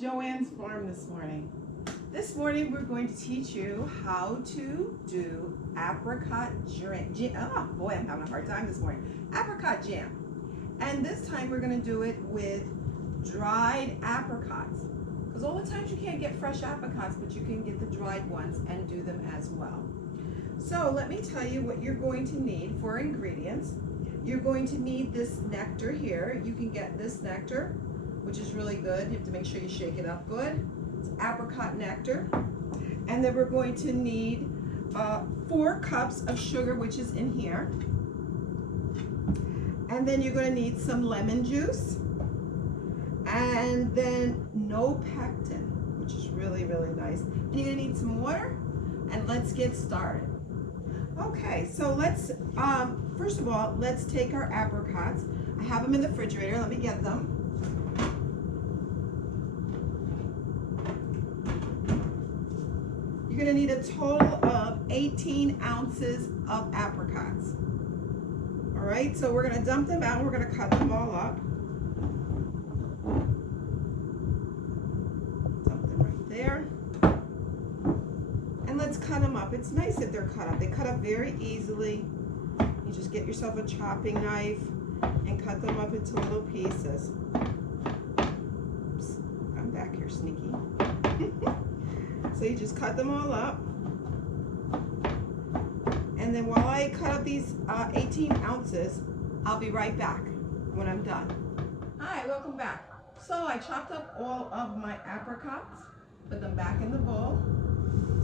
Joanne's Farm this morning. This morning we're going to teach you how to do apricot jam. Oh boy, I'm having a hard time this morning. Apricot jam. And this time we're going to do it with dried apricots. Because all the times you can't get fresh apricots, but you can get the dried ones and do them as well. So let me tell you what you're going to need for ingredients. You're going to need this nectar here. You can get this nectar, which is really good. You have to make sure you shake it up good. It's apricot nectar. And then we're going to need 4 cups of sugar, which is in here. And then you're going to need some lemon juice. And then no pectin, which is really, really nice. And you're going to need some water. And let's get started. Okay, so let's, first of all, let's take our apricots. I have them in the refrigerator. Let me get them. You're going to need a total of 18 ounces of apricots. All right, so we're going to dump them out and we're going to cut them all up. Dump them right there. And let's cut them up. It's nice that they're cut up. They cut up very easily. You just get yourself a chopping knife and cut them up into little pieces. Oops, I'm back here sneaky. So you just cut them all up. And then while I cut up these 18 ounces, I'll be right back when I'm done. Hi, welcome back. So I chopped up all of my apricots, put them back in the bowl.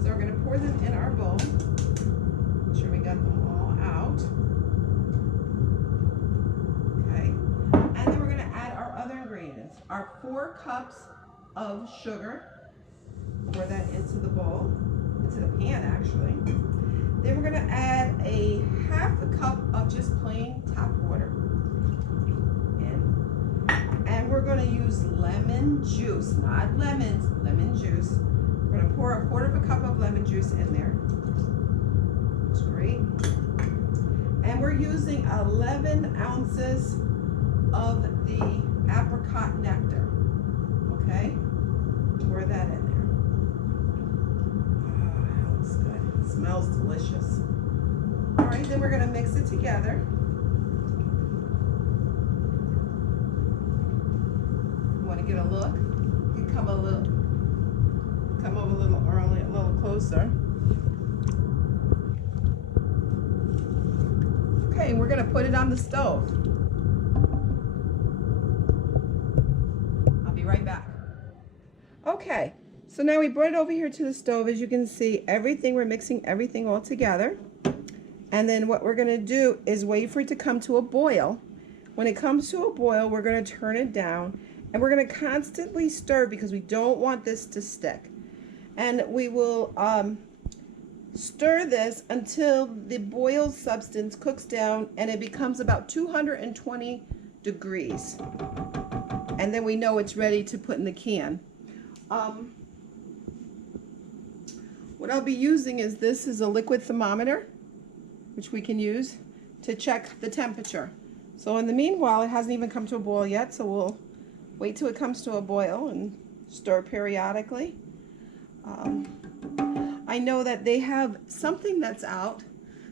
So we're going to pour them in our bowl. Make sure we got them all out. Okay. And then we're going to add our other ingredients. Our 4 cups of sugar. Pour that into the bowl, into the pan actually. Then we're going to add a half a cup of just plain tap water in. And we're going to use lemon juice, not lemons, lemon juice. We're going to pour a 1/4 cup of lemon juice in there. That's great. And we're using 11 ounces of the apricot nectar. Okay? Pour that in there. Smells delicious. All right, then we're going to mix it together. You want to get a look? You can come over a little early, a little closer. Okay, and we're going to put it on the stove. I'll be right back. Okay. So now we brought it over here to the stove. As you can see, we're mixing everything all together. And then what we're going to do is wait for it to come to a boil. When it comes to a boil, we're going to turn it down. And we're going to constantly stir because we don't want this to stick. And we will stir this until the boiled substance cooks down and it becomes about 220 degrees. And then we know it's ready to put in the can. What I'll be using is this is a liquid thermometer, which we can use to check the temperature. So in the meanwhile, it hasn't even come to a boil yet, so we'll wait till it comes to a boil and stir periodically. I know that they have something that's out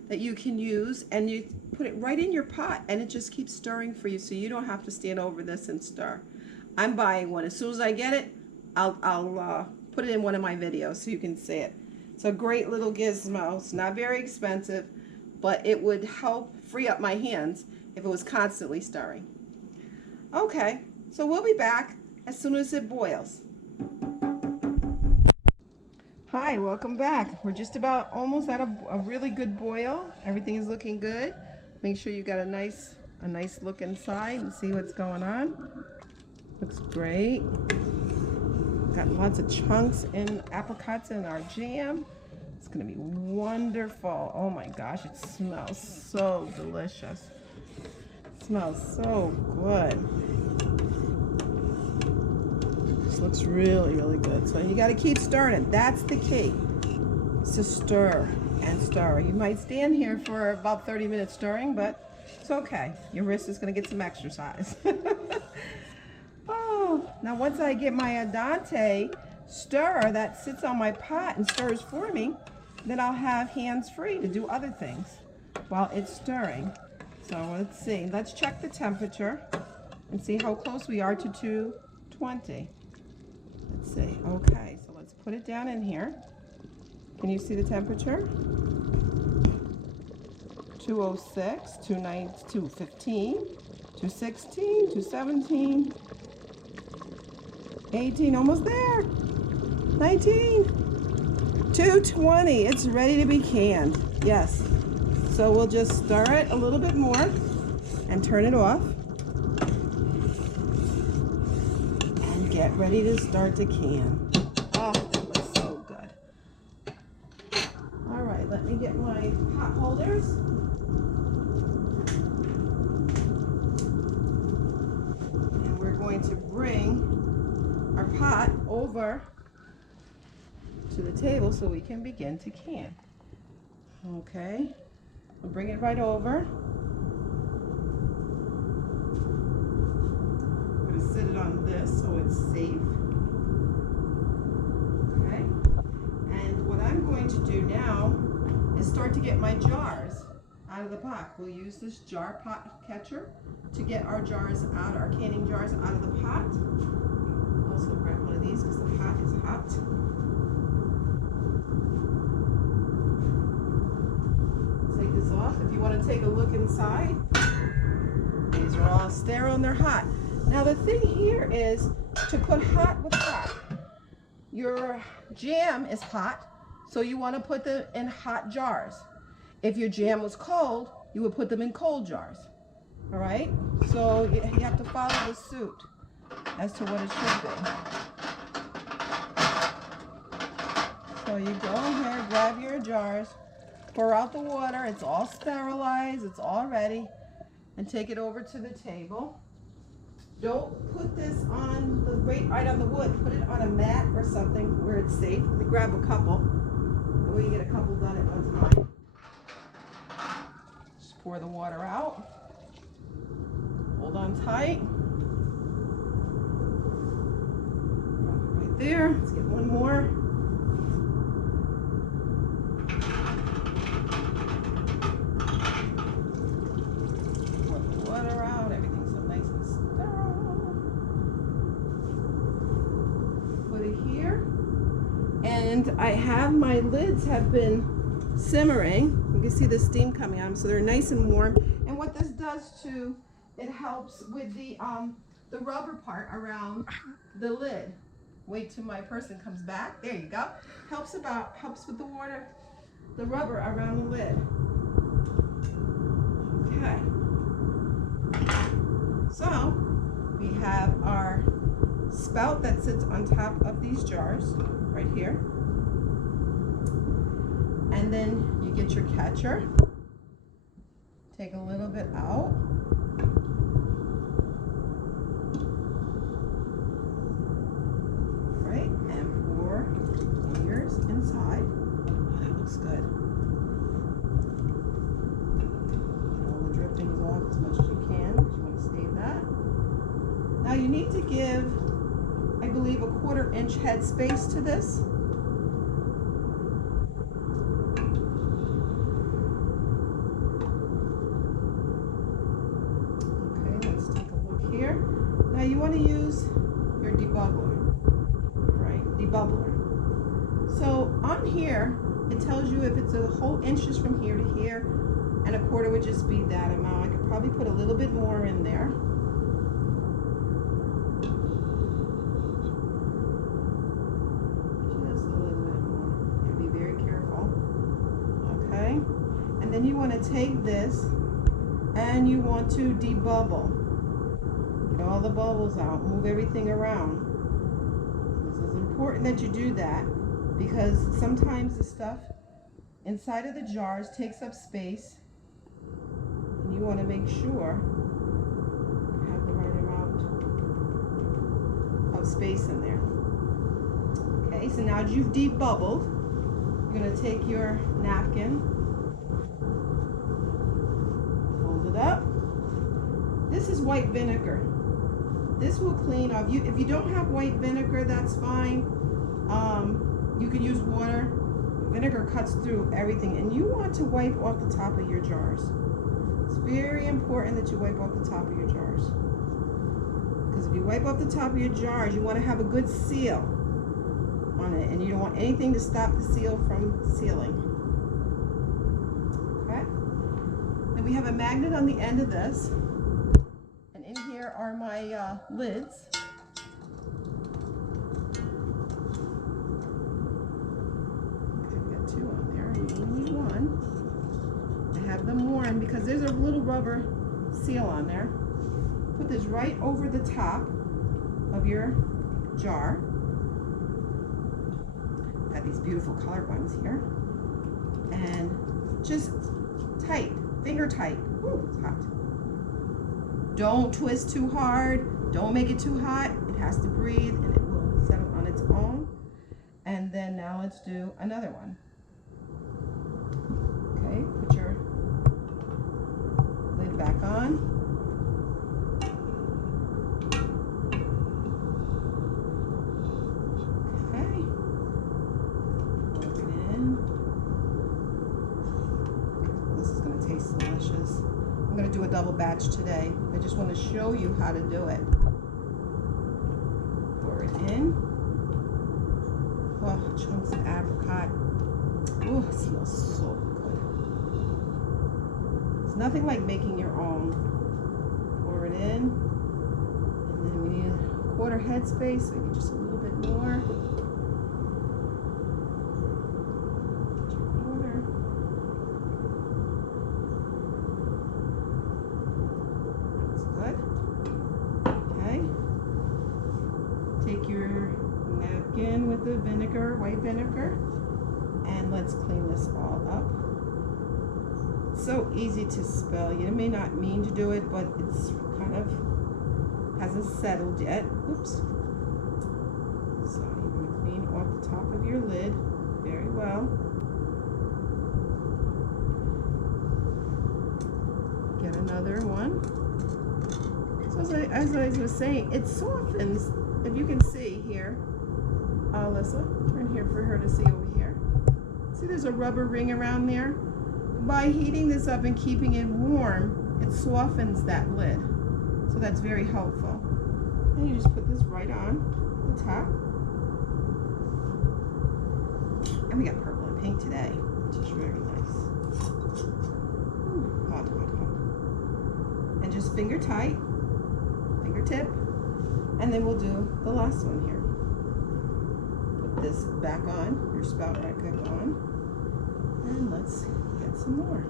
that you can use, and you put it right in your pot, and it just keeps stirring for you, so you don't have to stand over this and stir. I'm buying one. As soon as I get it, I'll put it in one of my videos so you can see it. It's a great little gizmo. It's not very expensive, but it would help free up my hands if it was constantly stirring. Okay, so we'll be back as soon as it boils. Hi, welcome back. We're just about almost at a really good boil. Everything is looking good. Make sure you got a nice look inside and see what's going on. Looks great. Got lots of chunks and apricots in our jam. It's gonna be wonderful. Oh my gosh, it smells so delicious. It smells so good. This looks really, really good. So you gotta keep stirring it. That's the key. It's to stir and stir. You might stand here for about 30 minutes stirring, but it's okay. Your wrist is gonna get some exercise. Oh. go. Now once I get my Andante stirrer that sits on my pot and stirs for me, then I'll have hands free to do other things while it's stirring. So let's see. Let's check the temperature and see how close we are to 220. Let's see. Okay, so let's put it down in here. Can you see the temperature? 206, 215, 216, 217, 18, almost there. 19, 220. It's ready to be canned. Yes. So we'll just stir it a little bit more and turn it off. And get ready to start to can. Oh, that looks so good. All right, let me get my pot holders. And we're going to bring our pot over to the table so we can begin to can. Okay, we'll bring it right over. I'm going to sit it on this so it's safe. Okay, and what I'm going to do now is start to get my jars out of the pot. We'll use this jar pot catcher to get our jars out, our canning jars out of the pot. Also grab one of these because the pot is hot. Take this off. If you want to take a look inside, these are all sterile and they're hot. Now the thing here is to put hot with hot. Your jam is hot, so you want to put them in hot jars. If your jam was cold, you would put them in cold jars. All right? So you have to follow the suit as to what it should be. So you go in here, grab your jars, pour out the water, it's all sterilized, it's all ready, and take it over to the table. Don't put this on the right on the wood, put it on a mat or something where it's safe. Let me grab a couple, and we can get a couple done at one time. Just pour the water out, hold on tight. There, let's get one more. Put the water out, everything's so nice and sterile. Put it here. And I have my lids have been simmering. You can see the steam coming out, so they're nice and warm. And what this does too, it helps with the rubber part around the lid. Wait till my person comes back. There you go. Helps with the water, the rubber around the lid. Okay. So we have our spout that sits on top of these jars right here. And then you get your catcher. Take a little bit out. Inside. Oh, that looks good. Get all the drippings off as much as you can. You want to save that. Now you need to give, I believe, a 1/4 inch head space to this. Okay, let's take a look here. Now you want to use your debubbler, right? Debubbler. So on here, it tells you if it's a whole inches from here to here, and a 1/4 would just be that amount. I could probably put a little bit more in there. Just a little bit more. You have to be very careful. Okay? And then you want to take this and you want to debubble. Get all the bubbles out, move everything around. This is important that you do that, because sometimes the stuff inside of the jars takes up space, and you want to make sure you have the right amount of space in there. Okay, so now that you've debubbled, you're going to take your napkin, fold it up. This is white vinegar. This will clean off. If you don't have white vinegar, that's fine. You can use water. Vinegar cuts through everything, and you want to wipe off the top of your jars. It's very important that you wipe off the top of your jars. Because if you wipe off the top of your jars, you want to have a good seal on it, and you don't want anything to stop the seal from sealing. Okay? Then we have a magnet on the end of this, and in here are my lids. Okay, we got 2 on there. You only need 1. I have them worn because there's a little rubber seal on there. Put this right over the top of your jar. Got these beautiful colored ones here. And just tight, finger tight. Ooh, it's hot. Don't twist too hard. Don't make it too hot. It has to breathe and it will settle on its own. And then now let's do another one. Okay, put your lid back on. Delicious. I'm going to do a double batch today. I just want to show you how to do it. Pour it in. Oh, chunks of apricot. Oh, it smells so good. It's nothing like making your own. Pour it in. And then we need a 1/4 head space, so we need just a little bit more. Take your napkin with the vinegar, white vinegar, and let's clean this all up. It's so easy to spell. You may not mean to do it, but it's kind of hasn't settled yet. Oops. So you're going to clean off the top of your lid very well. Get another one. So as I was saying, it softens. If you can see here, Alyssa, turn here for her to see over here. See there's a rubber ring around there? By heating this up and keeping it warm, it softens that lid. So that's very helpful. And you just put this right on the top. And we got purple and pink today, which is very nice. Ooh, hot, hot, hot. And just finger tight, fingertip. And then we'll do the last one here. Put this back on, your spout rack back on, and let's get some more.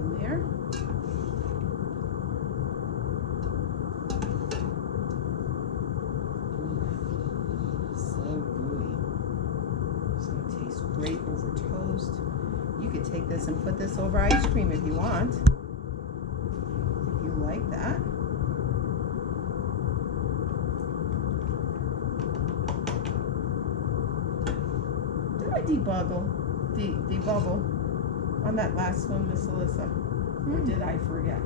In there. Great over toast. You could take this and put this over ice cream if you want. If you like that. Did I debubble on that last one, Miss Alyssa? Or did I forget?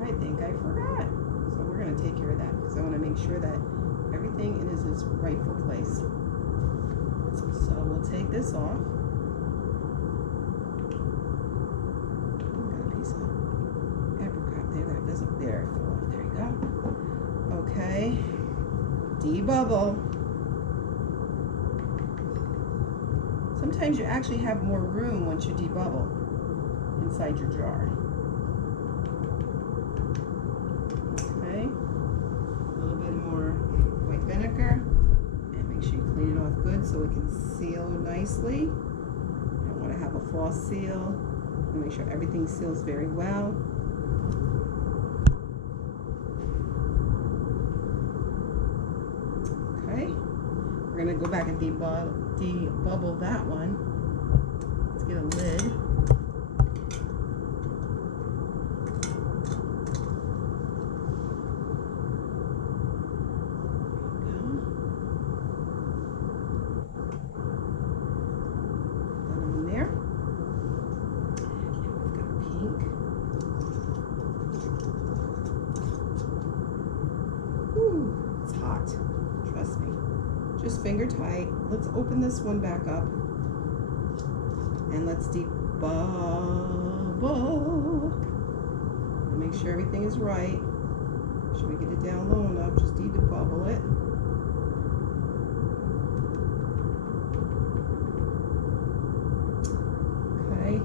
I think I forgot. So we're going to take care of that because I want to make sure that everything is its rightful place. So we'll take this off. Got a piece of apricot there that doesn't there. There you go. Okay. Debubble. Sometimes you actually have more room once you debubble inside your jar. Okay. A little bit more white vinegar. Clean it off good so it can seal nicely. I don't want to have a false seal. Make sure everything seals very well. Okay, we're going to go back and debubble that one. Let's get a lid. just finger tight. Let's open this one back up and let's debubble. Make sure everything is right. Should we get it down low enough? Just debubble it. Okay.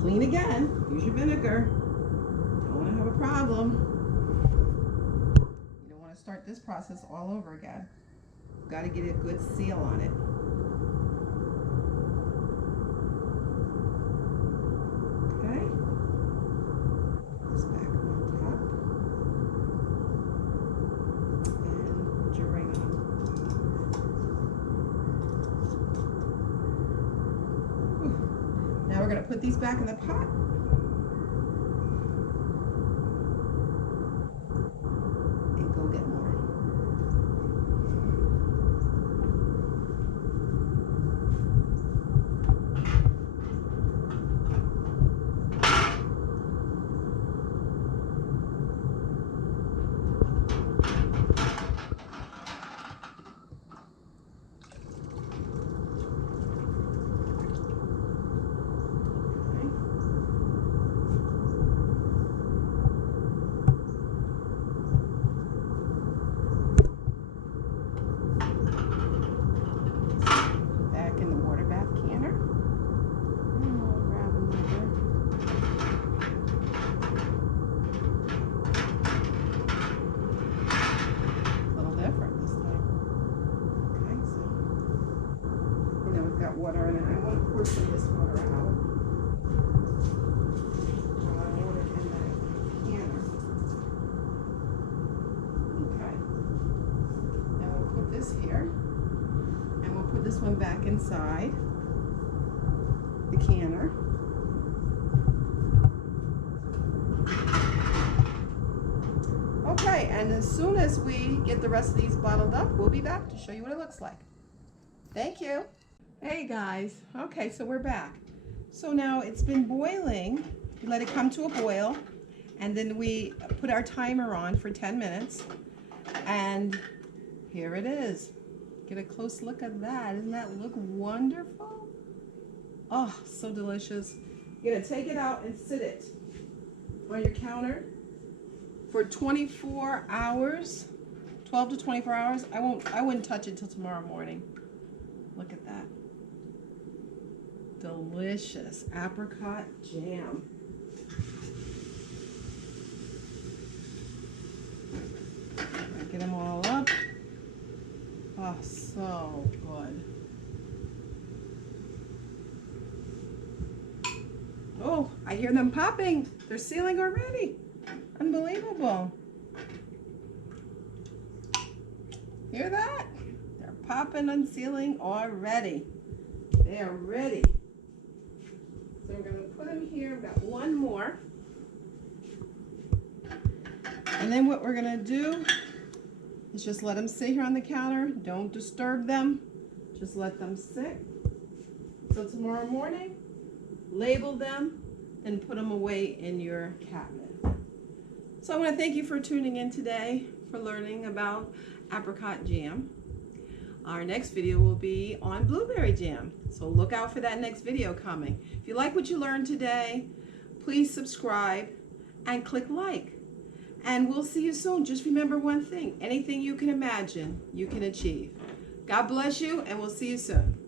Clean again. Use your vinegar. Don't want to have a problem. You don't want to start this process all over again. You've got to get a good seal on it. Okay. This back on top. And put your ring on. Whew. Now we're going to put these back in the pot. And go get more. Water in it. I want to pour some of this water out. I want it in the canner. Okay. Now we'll put this here, and we'll put this one back inside the canner. Okay, and as soon as we get the rest of these bottled up, we'll be back to show you what it looks like. Thank you. Hey guys, okay, so we're back. So now it's been boiling. We let it come to a boil, and then we put our timer on for 10 minutes, and here it is. Get a close look at that. Doesn't that look wonderful? Oh, so delicious. You're gonna take it out and sit it on your counter for 24 hours, 12 to 24 hours. I wouldn't touch it till tomorrow morning. Look at that. Delicious apricot jam. Get them all up. Oh, so good. Oh, I hear them popping. They're sealing already. Unbelievable. Hear that? They're popping and sealing already. They are ready. So we're going to put them here. We've got one more. And then what we're going to do is just let them sit here on the counter. Don't disturb them. Just let them sit. So tomorrow morning, label them and put them away in your cabinet. So I want to thank you for tuning in today, for learning about apricot jam. Our next video will be on blueberry jam, so look out for that next video coming. If you like what you learned today, please subscribe and click like. And we'll see you soon. Just remember one thing, anything you can imagine, you can achieve. God bless you, and we'll see you soon.